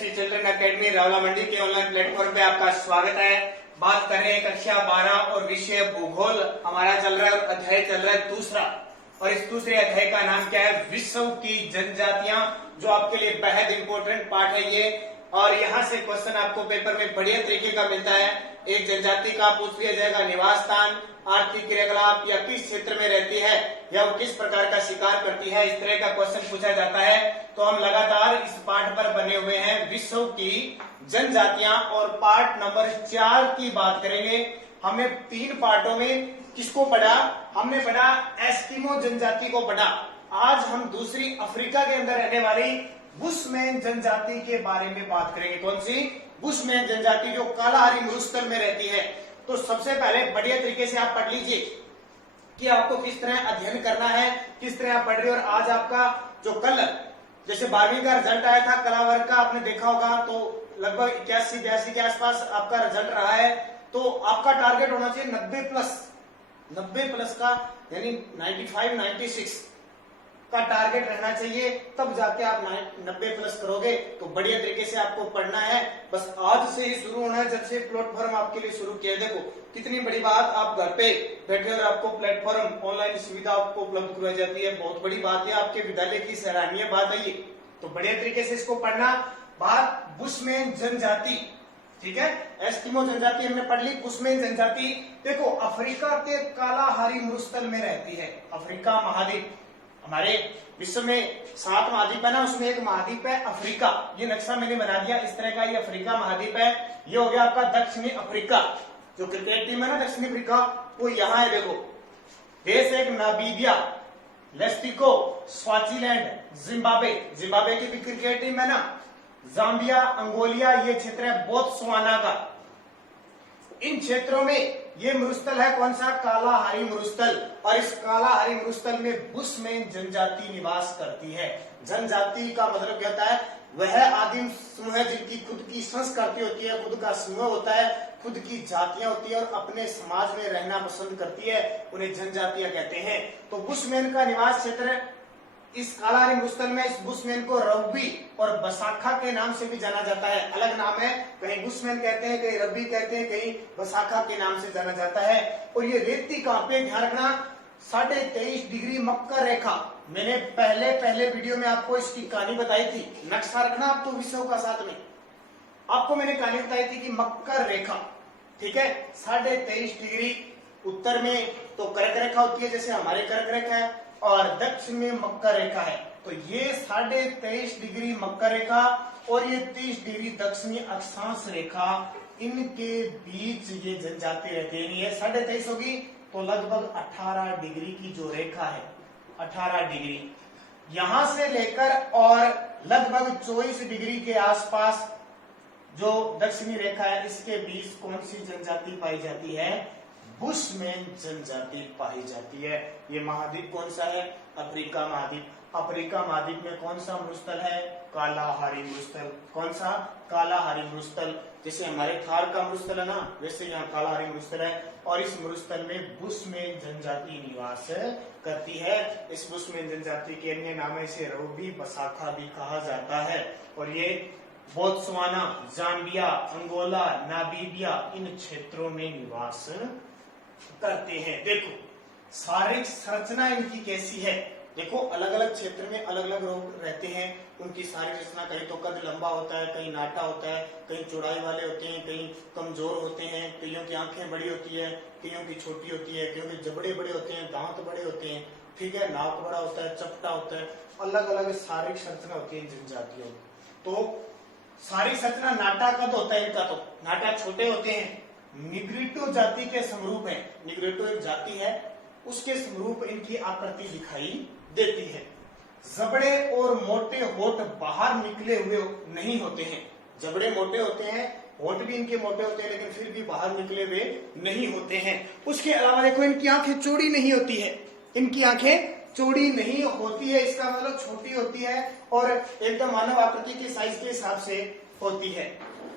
Shri children academy Rawla मंडी के online platform पे आपका स्वागत है। बात कर रहे हैं कक्षा 12 और विषय भूगोल हमारा चल रहा है और अध्याय चल रहा है दूसरा। और इस दूसरे अध्याय का नाम क्या है? विश्व की जनजातियां, जो आपके लिए बेहद इंपॉर्टेंट पार्ट है ये। और यहाँ से क्वेश्चन आपको पेपर में बढ़िया तरीके का मिलता है। एक जनजाति का पूछ लिया जाएगा निवास स्थान, आर्थिक क्रियाकलाप या किस क्षेत्र में रहती है या वो किस प्रकार का शिकार करती है, इस तरह का क्वेश्चन पूछा जाता है। तो हम लगातार इस पाठ पर बने हुए हैं विश्व की जनजातियां और पार्ट नंबर 4 की बात करेंगे। हमने 3 पार्टों में किसको पढ़ा? हमने पढ़ा एस्किमो जनजाति को पढ़ा। आज हम दूसरी अफ्रीका के अंदर रहने वाली बुशमैन जनजाति के बारे में बात करेंगे। कौन सी? बुशमैन जनजाति, जो कालाहारी मरुस्थल में रहती है। तो सबसे पहले बढ़िया तरीके से आप पढ़ लीजिए कि आपको किस तरह अध्ययन करना है, किस तरह आप पढ़ रहे हो। और आज आपका जो कल जैसे 12वीं का रिजल्ट आया था कला वर्ग का, आपने देखा होगा, तो लगभग 81-82 के आसपास आपका रिजल्ट रहा है। तो आपका टारगेट होना चाहिए 90 प्लस का, यानी 95-96 का टारगेट रहना चाहिए। तब जाके आप 90 प्लस करोगे। तो बढ़िया तरीके से आपको पढ़ना है। बस आज से ही शुरू होना है, जब से प्लेटफॉर्म आपके लिए शुरू किया। देखो कितनी बड़ी बात, आप घर पे बैठे और आपको प्लेटफॉर्म ऑनलाइन सुविधा आपको उपलब्ध करवाई जाती है। बहुत बड़ी बात है, आपके विद्यालय की सराहनीय बात है ये। तो बढ़िया तरीके से इसको पढ़ना। बात बुशमैन जनजाति, ठीक है। एस्किमो जनजाति हमने पढ़ ली। बुशमैन जनजाति देखो अफ्रीका के कालाहारी मरुस्थल में रहती है। अफ्रीका महाद्वीप, हमारे विश्व में 7 महाद्वीप है ना, उसमें एक महाद्वीप है अफ्रीका। ये नक्शा मैंने बना दिया इस तरह का, ये अफ्रीका महाद्वीप है। ये हो गया आपका दक्षिणी अफ्रीका। जो क्रिकेट टीम है ना दक्षिणी अफ्रीका, वो यहाँ है। देखो देश एक नामीबिया, लेस्टिको, स्वाजीलैंड, जिम्बाब्वे की भी क्रिकेट टीम है ना, जाम्बिया, अंगोलिया, ये क्षेत्र है बोत्सवाना का। इन क्षेत्रों में ये मरुस्थल है कौन सा? कालाहारी मरुस्थल। और इस कालाहारी मरुस्थल में बुशमैन जनजाति निवास करती है। जनजाति का मतलब क्या होता है? वह आदिम समूह है जिनकी खुद की संस्कृति होती है, खुद का समूह होता है, खुद की जातियां होती है और अपने समाज में रहना पसंद करती है, उन्हें जनजातियां कहते हैं। तो बुशमैन का निवास क्षेत्र इस कालाहारी मरुस्थल में, इस बुशमैन को रब्बी और बसाखा के नाम से भी जाना जाता है। अलग नाम है, कहीं बुशमैन कहते हैं, कहीं रब्बी कहते हैं, कहीं बसाखा के नाम से जाना जाता है। और ये रेती कहां पे? ध्यान रखना 23.5 डिग्री मकर रेखा। मैंने पहले वीडियो में आपको इसकी कहानी बताई थी। नक्शा रखना आप तो विषयों का साथ में। आपको मैंने कहानी बताई थी कि मकर रेखा, ठीक है, 23.5 डिग्री उत्तर में तो कर्क रेखा होती है, जैसे हमारे कर्क रेखा है, और दक्षिण में मकर रेखा है। तो ये 23.5 डिग्री मकर रेखा और ये 30 डिग्री दक्षिणी अक्षांश रेखा, इनके बीच ये जनजाति रहती है। ये 23.5 होगी तो लगभग 18 डिग्री की जो रेखा है, 18 डिग्री यहां से लेकर और लगभग 24 डिग्री के आसपास जो दक्षिणी रेखा है, इसके बीच कौन सी जनजाति पाई जाती है? बुशमैन जनजाति पाई जाती है। ये महाद्वीप कौन सा है? अफ्रीका महाद्वीप। अफ्रीका महाद्वीप में कौन सा मरुस्थल है? कालाहारी मरुस्थल। कौन सा? कालाहारी मरुस्थल। जैसे हमारे थार का मरुस्थल है ना, वैसे यहाँ कालाहारी मरुस्थल है। और इस मरुस्थल में बुशमैन जनजाति निवास करती है। इस बुशमैन जनजाति के अन्य नाम है, इसे रब्बी, बसाखा भी कहा जाता है। और ये बोत्सवाना, जाम्बिया, अंगोला, नामीबिया, इन क्षेत्रों में निवास करते हैं। देखो शारीरिक संरचना इनकी कैसी है? देखो अलग अलग क्षेत्र में अलग अलग लोग रहते हैं। उनकी शारीरिक रचना, कहीं तो कद लंबा होता है, कहीं नाटा होता है, कहीं चौड़ाई वाले होते हैं, कहीं कमजोर होते हैं, कईयों की आंखें बड़ी होती है, कईयों की छोटी होती है, कईयों के जबड़े बड़े होते हैं, दांत बड़े होते हैं, ठीक है, नाक बड़ा होता है, चपटा होता है। अलग अलग शारीरिक संरचना होती है इन जनजातियों। तो शारीरिक संरचना, नाटा कद होता है इनका, तो नाटा छोटे होते हैं। निग्रिटो जाति के समरूप है। निग्रिटो एक जाति है, उसके समरूप इनकी आकृति दिखाई देती है। जबड़े और मोटे होठ बाहर निकले हुए नहीं होते हैं। जबड़े मोटे होते हैं, होठ भी इनके मोटे होते हैं, लेकिन फिर भी बाहर निकले हुए नहीं होते हैं। उसके अलावा देखो इनकी आंखें चौड़ी नहीं होती है। इनकी आंखें चौड़ी नहीं होती है, इसका मतलब छोटी होती है और एकदम मानव आकृति के साइज के हिसाब से होती है।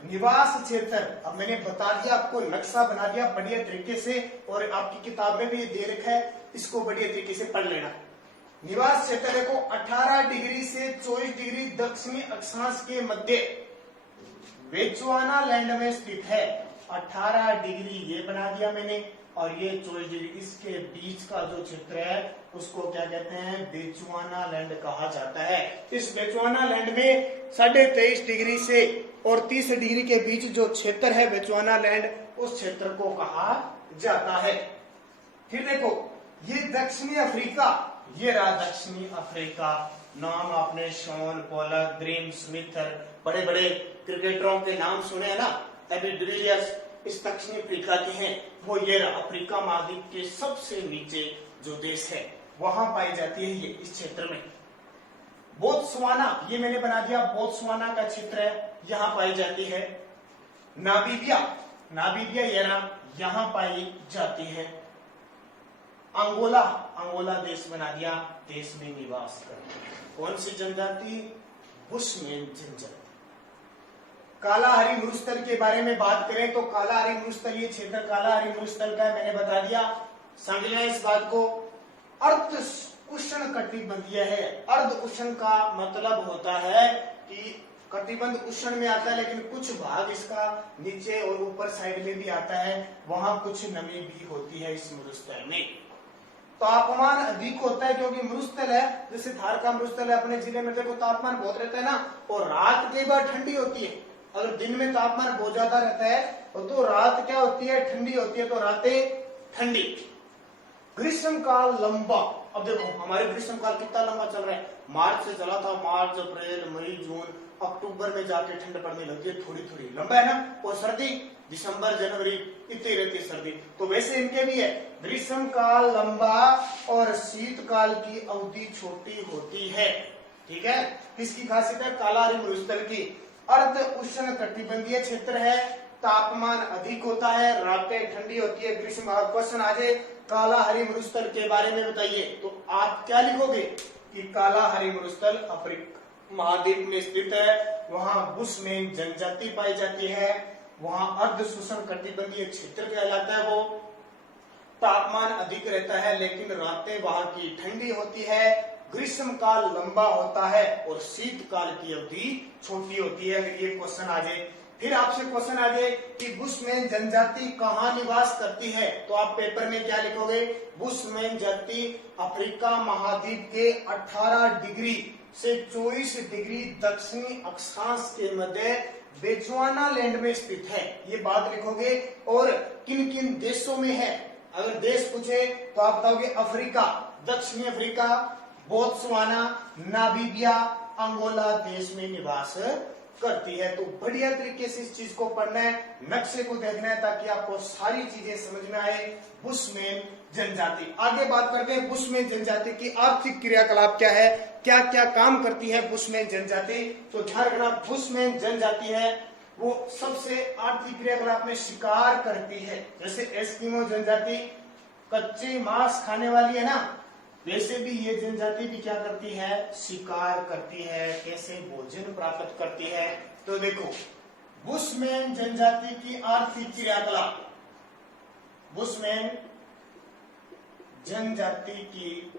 निवास क्षेत्र, अब मैंने बता दिया आपको, नक्शा बना दिया बढ़िया तरीके से, और आपकी किताब में भी ये दे रखा है, इसको बढ़िया तरीके से पढ़ लेना। निवास क्षेत्र देखो 18 डिग्री से 24 डिग्री दक्षिणी अक्षांश के मध्य बेचुआनालैंड में स्थित है। 18 डिग्री ये बना दिया मैंने, और ये 24 डिग्री, इसके बीच का जो क्षेत्र है उसको क्या कहते हैं, बेचुआनालैंड कहा जाता है। इस बेचुआनालैंड में 23.5 डिग्री से और 30 डिग्री के बीच जो क्षेत्र है बेचुआनालैंड, उस क्षेत्र को कहा जाता है। फिर देखो, ये दक्षिणी अफ्रीका, ये रहा दक्षिणी अफ्रीका। नाम आपने शॉन पोलक, ग्रीम स्मिथ, बड़े बड़े क्रिकेटरों के नाम सुने हैं ना, एबी डिविलियर्स, इस दक्षिणी अफ्रीका के हैं। वो ये रहा, अफ्रीका महाद्वीप के सबसे नीचे जो देश है वहां पाई जाती है ये, इस क्षेत्र में। बोत्सवाना, ये मैंने बना दिया, बोत्सवाना का क्षेत्र है, यहाँ पाई जाती है। नामीबिया, नामीबिया ये रहा, यहाँ पाई जाती है। अंगोला, अंगोला देश बना दिया, देश में निवास करती है कौन सी जनजाति, बुशमैन जनजाति। कालाहारी मरुस्थल के बारे में बात करें तो कालाहारी मरुस्थल, ये क्षेत्र कालाहारी मरुस्थल का है, मैंने बता दिया। समझ लें इस बात को, अर्ध उष्ण कटिबंधीय है। अर्ध उष्ण का मतलब होता है कि कटिबंध उष्ण में आता है, लेकिन कुछ भाग इसका नीचे और ऊपर साइड में भी आता है, वहां कुछ नमी भी होती है इस मरुस्थल में। तापमान अधिक होता है क्योंकि मरुस्थल है, जैसे धार का मरुस्थल है अपने जिले में, देखो तापमान बहुत रहता है ना, और रात के बाद ठंडी होती है। अगर दिन में तापमान बहुत ज्यादा रहता है तो रात क्या होती है, ठंडी होती है, तो रातें ठंडी। ग्रीष्म काल लंबा, अब देखो हमारे ग्रीष्म काल कितना लंबा चल रहा है, मार्च से चला था, मार्च अप्रैल मई जून, अक्टूबर में जाके ठंड पड़ने लगती है, थोड़ी थोड़ी लंबा है ना। और सर्दी दिसंबर जनवरी इतनी रहती है सर्दी, तो वैसे इनके भी है। ग्रीष्म काल लंबा और शीतकाल की अवधि छोटी होती है, ठीक है। इसकी खासियत है कालाहारी मरुस्थल की, अर्ध उष्ण कटिबंधीय क्षेत्र है, तापमान अधिक होता है, रातें ठंडी होती है, ग्रीष्म। क्वेश्चन आ जाए कालाहारी मरुस्थल के बारे में बताइए, तो आप क्या लिखोगे कि कालाहारी मरुस्थल अफ्रीका महाद्वीप में स्थित है, वहां बुशमैन जनजाति पाई जाती है, वहां अर्ध उष्ण कटिबंधीय क्षेत्र कहलाता है वो, तापमान अधिक रहता है लेकिन रातें वहां की ठंडी होती है, ग्रीष्म काल लंबा होता है और शीतकाल की अवधि छोटी होती है। अगर ये क्वेश्चन आ जाए, फिर आपसे क्वेश्चन आ जाए कि बुशमैन जनजाति कहाँ निवास करती है, तो आप पेपर में क्या लिखोगे, बुशमैन जाति अफ्रीका महाद्वीप के 18 डिग्री से 24 डिग्री दक्षिणी अक्षांश के मध्य बेचुआनालैंड में स्थित है, ये बात लिखोगे। और किन किन देशों में है, अगर देश पूछे तो आप बताओगे अफ्रीका, दक्षिणी अफ्रीका, बोत्सवाना, नामीबिया, अंगोला देश में निवास करती है। तो बढ़िया तरीके से इस चीज को पढ़ना है, नक्शे को देखना है, ताकि आपको सारी चीजें समझ में आए। बुशमैन जनजाति, आगे बात करते हैं बुशमैन जनजाति की आर्थिक क्रियाकलाप क्या है, क्या क्या काम करती है बुशमैन जनजाति। तो ध्यान रखना, बुशमैन जनजाति है वो सबसे आर्थिक क्रियाकलाप में शिकार करती है। जैसे एस्किमो जनजाति कच्चे मांस खाने वाली है ना, वैसे भी ये जनजाति भी क्या करती है, शिकार करती है। कैसे भोजन प्राप्त करती है, तो देखो बुशमैन जनजाति की आर्थिक क्रियाकलाप, बुशमैन जनजाति की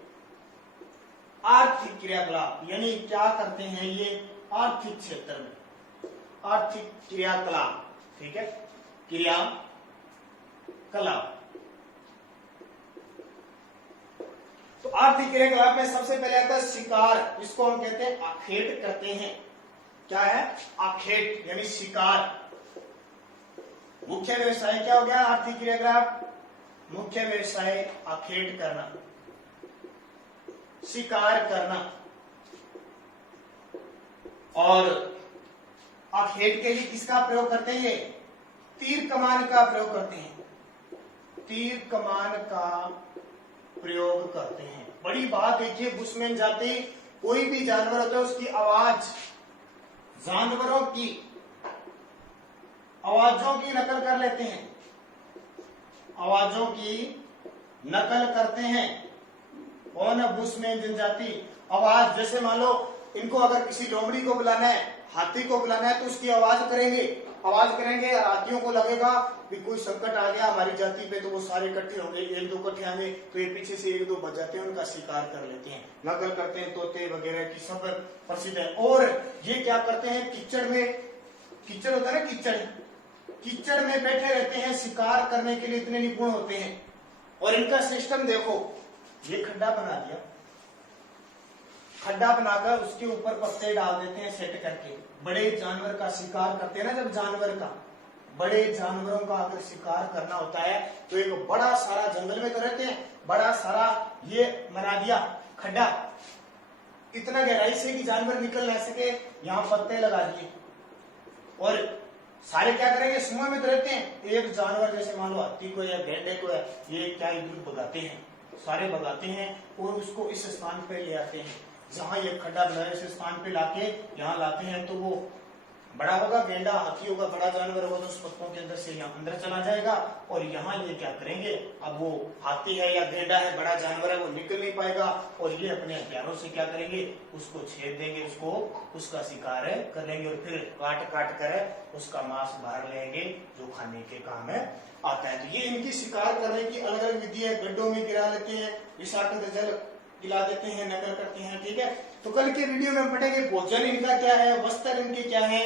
आर्थिक क्रियाकलाप यानी क्या करते हैं ये आर्थिक क्षेत्र में, आर्थिक क्रियाकलाप, ठीक है, क्रियाकलाप। तो आर्थिक क्रियाकलाप में सबसे पहले आता है शिकार, जिसको हम कहते हैं आखेट करते हैं। क्या है, आखेट यानी शिकार। मुख्य व्यवसाय क्या हो गया आर्थिक क्रियाकलाप, मुख्य व्यवसाय आखेट करना, शिकार करना। और आखेट के लिए किसका प्रयोग करते हैं, ये तीर कमान का प्रयोग करते हैं, तीर कमान का प्रयोग करते हैं। बड़ी बात देखिए, बुशमैन जाति कोई भी जानवर होता है उसकी आवाज, जानवरों की आवाजों की नकल कर लेते हैं, आवाजों की नकल करते हैं। कौन है बुशमैन जनजाति, आवाज। जैसे मान लो इनको अगर किसी लोमड़ी को बुलाना है, हाथी को बुलाना है, तो उसकी आवाज करेंगे, आवाज करेंगे, हाथियों को लगेगा कि कोई संकट आ गया हमारी जाति पे, तो वो सारे इकट्ठे होंगे, एक दो इकट्ठे आएंगे, तो ये पीछे से एक दो बच जाते हैं, उनका शिकार कर लेते हैं, नकल करते हैं। तोते वगैरह की सब प्रसिद्ध है। और ये क्या करते हैं, कीचड़ में कीचड़ होता है ना, कीचड़, कीचड़ में बैठे रहते हैं, शिकार करने के लिए इतने निपुण होते हैं। और इनका सिस्टम देखो, ये खड्डा बना दिया, खड्डा बनाकर उसके ऊपर पत्ते डाल देते हैं सेट करके। बड़े जानवर का शिकार करते हैं ना, जब जानवर का, बड़े जानवरों का अगर शिकार करना होता है तो एक बड़ा सारा जंगल में तो रहते हैं, बड़ा सारा ये बना दिया खड्डा, इतना गहराई से कि जानवर निकल ना सके, यहाँ पत्ते लगा दिए। और सारे क्या करेंगे, समूह में तो रहते हैं। एक जानवर जैसे मान लो हाथी को या गेंडे को है, ये क्या इधर भगाते हैं, सारे भगाते हैं और उसको इस स्थान पे ले आते हैं जहां ये खड्डा बनाया, इस स्थान पे लाके यहाँ लाते हैं। तो वो बड़ा होगा, गेंडा हाथी होगा, बड़ा जानवर होगा, तो उस पत्तों के अंदर से यहाँ अंदर चला जाएगा। और यहाँ ये क्या करेंगे, अब वो हाथी है या गेंडा है, बड़ा जानवर है, वो निकल नहीं पाएगा और ये अपने हथियारों से क्या करेंगे, उसको छेद देंगे, उसको उसका शिकार कर लेंगे और फिर काट काट कर उसका मांस बाहर लेंगे, जो खाने के काम है आता है। तो ये इनकी शिकार करने की अलग अलग विधि है। गड्ढों में गिरा लेते हैं, विषाक्त जल पिला देते हैं, नकल करते हैं, ठीक है। तो कल के वीडियो में पढ़ेंगे भोजन इनका क्या है, वस्त्र इनके क्या है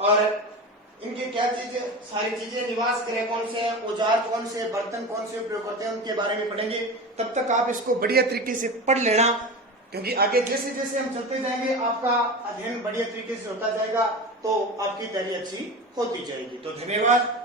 और इनके क्या चीजें, सारी चीजें, निवास गृह कौन से हैं, औजार कौन से, बर्तन कौन से उपयोग करते हैं, उनके बारे में पढ़ेंगे। तब तक आप इसको बढ़िया तरीके से पढ़ लेना, क्योंकि आगे जैसे जैसे हम चलते जाएंगे आपका अध्ययन बढ़िया तरीके से होता जाएगा, तो आपकी तैयारी अच्छी होती जाएगी। तो धन्यवाद।